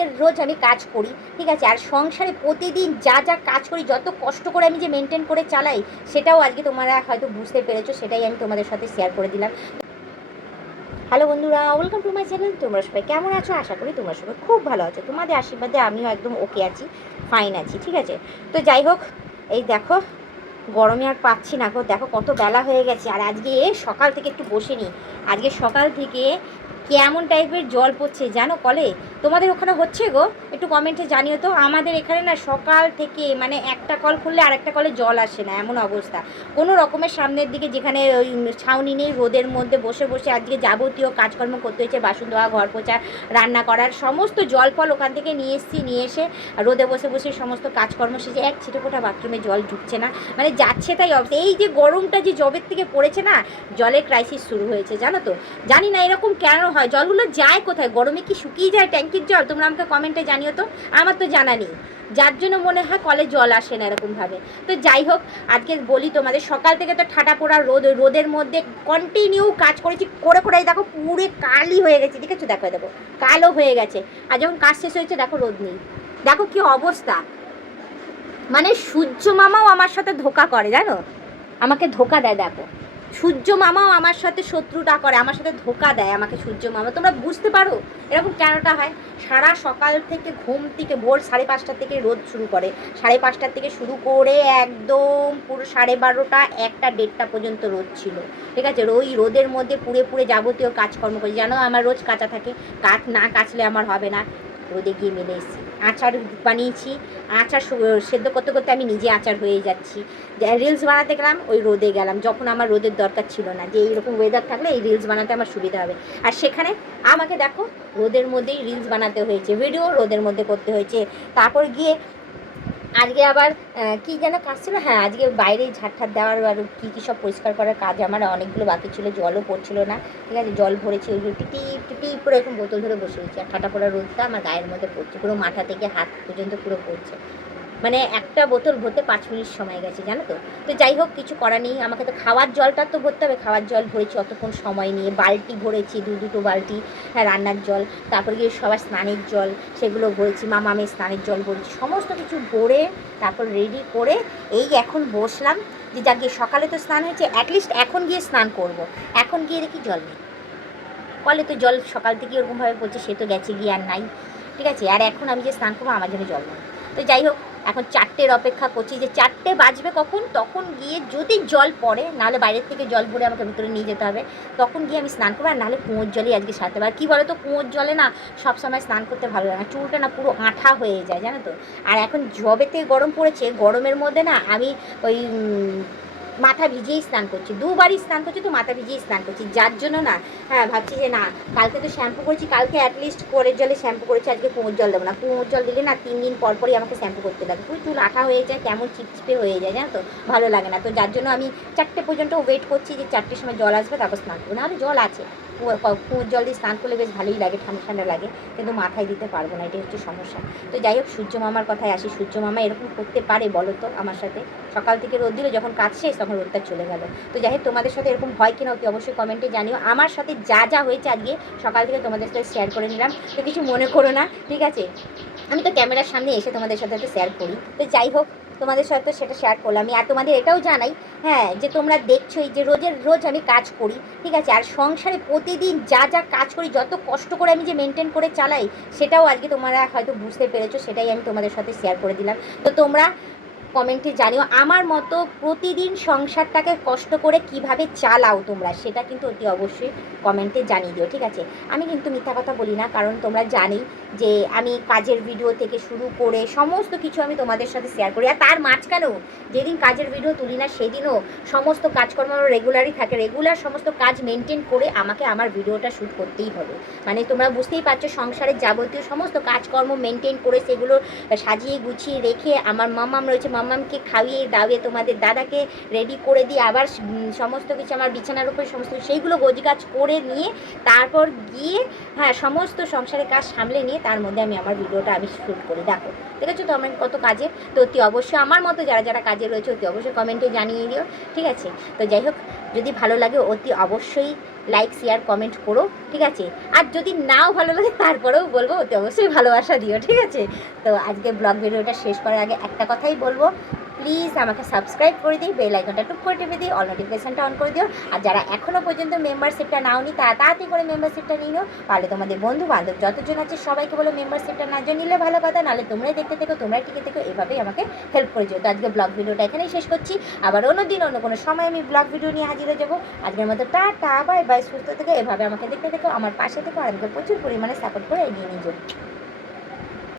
রোজের রোজ আমি কাজ করি, ঠিক আছে, আর সংসারে প্রতিদিন যা যা কাজ করি, যত কষ্ট করে আমি যে মেনটেন করে চালাই, সেটাও আজকে তোমরা হয়তো বুঝতে পেরেছো, সেটাই আমি তোমাদের সাথে শেয়ার করে দিলাম। হ্যালো বন্ধুরা, ওয়েলকাম টু মাই চ্যানেল। তোমরা সবাই কেমন আছো? আশা করি তোমরা সবাই খুব ভালো আছো। তোমাদের আশীর্বাদে আমিও একদম ওকে আছি, ফাইন আছি, ঠিক আছে। তো যাই হোক, এই দেখো গরমে আর পাচ্ছি না গো, দেখো কত বেলা হয়ে গেছে। আর আজকে সকাল থেকে একটু বসে নি, আজকে সকাল থেকে কেমন টাইপের জল পড়ছে জানো কলে? তোমাদের ওখানে হচ্ছে গো? একটু কমেন্টে জানিও তো। আমাদের এখানে না সকাল থেকে মানে একটা কল খুললে আর একটা কলে জল আসে না, এমন অবস্থা। কোনো রকমের সামনের দিকে যেখানে ওই ছাউনি নেই, রোদের মধ্যে বসে বসে আজকে যাবতীয় কাজকর্ম করতে হয়েছে, বাসন ধোয়া, ঘর পোছা, রান্না করার সমস্ত জল ফল ওখান থেকে নিয়ে এসেছি, নিয়ে এসে রোদে বসে বসে সমস্ত কাজকর্ম সেজে এক ছিটেফোঁটা বাথরুমে জল ঢুকছে না, মানে যাচ্ছে তাই অবস্থা। এই যে গরমটা যে জবের থেকে পড়েছে না, জলের ক্রাইসিস শুরু হয়েছে জানো তো। জানি না এরকম কেন হয়, জলগুলো যায় কোথায়? গরমে কি শুকিয়ে যায় ট্যাঙ্কির জল? তোমরা আমাকে কমেন্টে জানিও তো, আমার তো জানা নেই, যার জন্য মনে হয় কলে জল আসে না এরকমভাবে। তো যাই হোক, আজকে বলি তোমাদের, সকাল থেকে তো ঠাটা পোড়া রোদ, ওই রোদের মধ্যে কন্টিনিউ কাজ করেছি, করে করে দেখো পুরে কালি হয়ে গেছে, ঠিক আছে, দেখো দেখো কালো হয়ে গেছে। আর যখন কাজ শেষ হয়েছে দেখো রোদ নেই, দেখো কি অবস্থা। মানে সূর্য মামাও আমার সাথে ধোকা করে জানো, আমাকে ধোকা দেয়। দেখো সূর্য মামাও আমার সাথে শত্রুতা করে, আমার সাথে ধোকা দেয় আমাকে সূর্য মামা। তোমরা বুঝতে পারো এরকম কেনটা হয়? সারা সকাল থেকে ঘুম থেকে ভোর 5:30 থেকে রোদ শুরু করে, 5:30 থেকে শুরু করে একদম পুরো 12:30, 1টা 1:30 পর্যন্ত রোদ ছিল, ঠিক আছে। ওই রোদের মধ্যে পুড়ে পুড়ে যাবতীয় কাজকর্ম করি, জানো আমার রোজ কাঁচা থাকে, কাঠ না কাচলে আমার হবে না। রোদে গিয়ে মেলে এসেছি, আচার বানিয়েছি, আচার সেদ্ধ করতে করতে আমি নিজে আচার হয়ে যাচ্ছি। রিলস বানাতে গেলাম, ওই রোদে গেলাম যখন আমার রোদের দরকার ছিল না, যে এইরকম ওয়েদার থাকলে এই রিলস বানাতে আমার সুবিধা হবে। আর সেখানে আমাকে দেখো রোদের মধ্যেই রিলস বানাতে হয়েছে, ভিডিও রোদের মধ্যে করতে হয়েছে। তারপর গিয়ে আজকে আবার কী যেন কাজ ছিল, হ্যাঁ আজকে বাইরে ঝাড় দেওয়ার আর কী কী সব পরিষ্কার করার কাজ আমার অনেকগুলো বাকি ছিল, জলও পড়ছিল না, ঠিক আছে। জল ভরেছি, ওইগুলো টিপ টিপ করে এরকম বোতল ধরে বসে রয়েছি, আর ঠাটা পড়া রোদটা আমার গায়ের মধ্যে পড়ছে, পুরো মাথা থেকে হাত পর্যন্ত পুরো পড়ছে। মানে একটা বোতল ভরতে 5 মিনিট সময় গেছে জানো তো। তো যাই হোক, কিছু করার নেই, আমাকে তো খাওয়ার জলটা তো ভরতে হবে। খাওয়ার জল ভরেছি অতক্ষণ সময় নিয়ে, বালতি ভরেছি, দুটো বালতি, হ্যাঁ রান্নার জল, তারপরে গিয়ে সবার স্নানের জল সেগুলো ভরেছি, মামামের স্নানের জল ভরেছি, সমস্ত কিছু ভরে তারপর রেডি করে এই এখন বসলাম যে যাক গিয়ে সকালে তো স্নান হয়েছে, অ্যাটলিস্ট এখন গিয়ে স্নান করব। এখন গিয়ে দেখি জল নেই, কলে তো জল সকাল থেকে ওরকমভাবে পড়ছে, সে তো গেছে গিয়ে আর নাই, ঠিক আছে। আর এখন আমি যে স্নান করবো আমার জন্য জল নেই। তো যাই হোক, এখন 4টের অপেক্ষা করছি যে 4টে বাজবে কখন, তখন গিয়ে যদি জল পড়ে, নাহলে বাইরের থেকে জল ভরে আমাকে ভিতরে নিয়ে যেতে হবে, তখন গিয়ে আমি স্নান করবো। আর নাহলে কুয়োর জলেই আজকে সারতে পারি। কী বলো তো, কুয়োর জলে না সবসময় স্নান করতে ভালো লাগে না, চুলটা না পুরো আঠা হয়ে যায় জানো তো। আর এখন জবেতে গরম পড়েছে, গরমের মধ্যে না আমি ওই মাথা ভিজিয়েই স্নান করছি, 2বারই স্নান করছি, তো মাথা ভিজিয়েই স্নান করছি, যার জন্য না হ্যাঁ ভাবছি যে না, কালকে তো শ্যাম্পু করেছি, কালকে অ্যাটলিস্ট কোরের জলে শ্যাম্পু করেছি, আজকে কুয়োর জল দেবো না। কুয়োর জল দিলে না 3 দিন পর পরই আমাকে শ্যাম্পু করতে লাগে, পুরো চুল আঠা হয়ে যায়, কেমন চিপচিপে হয়ে যায় জানো তো, ভালো লাগে না। তো যার জন্য আমি 4টে পর্যন্ত ওয়েট করছি যে 4টের সময় জল আসবে, তারপর স্নান করবো। নাহলে জল আছে, কুয়োর জল দিয়ে স্নান করলে বেশ ভালোই লাগে, ঠান্ডা ঠান্ডা লাগে, কিন্তু মাথায় দিতে পারবো না, এটাই হচ্ছে সমস্যা। তো যাই হোক, সূর্য মামার কথায় আসি, সূর্য মামা এরকম করতে পারে বলো তো আমার সাথে? সকাল থেকে রোদ দিল, যখন কাজ শেষ তখন রোদটা চলে গেল। তো যাই হোক, তোমাদের সাথে এরকম হয় কিনা অতি অবশ্যই কমেন্টে জানিও। আমার সাথে যা যা হয়েছে আজকে সকাল থেকে তোমাদের সাথে শেয়ার করে নিলাম, তো কিছু মনে করো না, ঠিক আছে। আমি তো ক্যামেরার সামনে এসে তোমাদের সাথে তো শেয়ার করি। তো যাই হোক, তোমাদের সাথে তো সেটা শেয়ার করলাম। আর তোমাদের এটাও জানাই, হ্যাঁ, যে তোমরা দেখছোই যে রোজের রোজ আমি কাজ করি, ঠিক আছে, আর সংসারে প্রতিদিন যা যা কাজ করি, যত কষ্ট করে আমি যে মেনটেন করে চালাই, সেটাও আজকে তোমরা হয়তো বুঝতে পেরেছো, সেটাই আমি তোমাদের সাথে শেয়ার করে দিলাম। তো তোমরা কমেন্টে জানিও আমার মতো প্রতিদিন সংসারটাকে কষ্ট করে কিভাবে চালাও তোমরা, সেটা কিন্তু অতি অবশ্যই কমেন্টে জানিয়ে দিও, ঠিক আছে। আমি কিন্তু মিথ্যা কথা বলি না, কারণ তোমরা জানি যে আমি কাজের ভিডিও থেকে শুরু করে সমস্ত কিছু আমি তোমাদের সাথে শেয়ার করি। আর তার মাঝখানেও যেদিন কাজের ভিডিও তুলি না, সেদিনও সমস্ত কাজকর্ম রেগুলারই থাকে, রেগুলার সমস্ত কাজ মেনটেন করে আমাকে আমার ভিডিওটা শ্যুট করতেই হবে। মানে তোমরা বুঝতেই পারছো, সংসারের যাবতীয় সমস্ত কাজকর্ম মেনটেন করে সেগুলো সাজিয়ে গুছিয়ে রেখে, আমার মামাম রয়েছে, মামামকে খাইয়ে দাওয়ে তোমাদের দাদাকে রেডি করে দিয়ে আবার সমস্ত কিছু আমার বিছানার উপরে সমস্ত সেইগুলো গোছগাছ করে নিয়ে তারপর গিয়ে হ্যাঁ সমস্ত সংসারের কাজ সামলে নিয়ে তার মধ্যে আমি আমার ভিডিওটা আমি শ্যুট করি। দেখো দেখেছো তো আমার কত কাজে। তো অতি অবশ্যই আমার মতো যারা যারা কাজে রয়েছে অতি অবশ্যই কমেন্টে জানিয়ে দিও, ঠিক আছে। তো যাই হোক, যদি ভালো লাগে অতি অবশ্যই লাইক শেয়ার কমেন্ট করো, ঠিক আছে। আর যদি নাও ভালো লাগে তারপরেও বলবো, অতি অবশ্যই ভালোবাসা দিও, ঠিক আছে। তো আজকে ব্লগ ভিডিওটা শেষ করার আগে একটা কথাই বলবো, প্লিজ আমাকে সাবস্ক্রাইব করে দিই, বেল আইকনটা টুক করে টিপে দিই, অল নোটিফিকেশানটা অন করে দিও। আর যারা এখনও পর্যন্ত মেম্বারশিপটা নাওনি তারা তাড়াতাড়ি করে মেম্বারশিপটা নিয়ে নাও। পারলে তোমাদের বন্ধু বান্ধব যতজন আছে সবাইকে বলো মেম্বারশিপটা না নিলে ভালো কথা, নাহলে তোমরাই দেখতে থেকো, তোমরাই টিকে থেকো, এভাবেই আমাকে হেল্প করে দিও। তো আজকে ব্লগ ভিডিওটা এখানেই শেষ করছি, আবার অন্য দিন অন্য কোনো সময় আমি ব্লগ ভিডিও নিয়ে হাজির হয়ে যাবো। আজকের মতো টাটা বাই বাই, সুস্থ থেকে এভাবে আমাকে দেখতে থেকো, আমার পাশে থেকো, আর আমাকে প্রচুর পরিমাণে সাপোর্ট করে এগিয়ে নিয়ে যাও।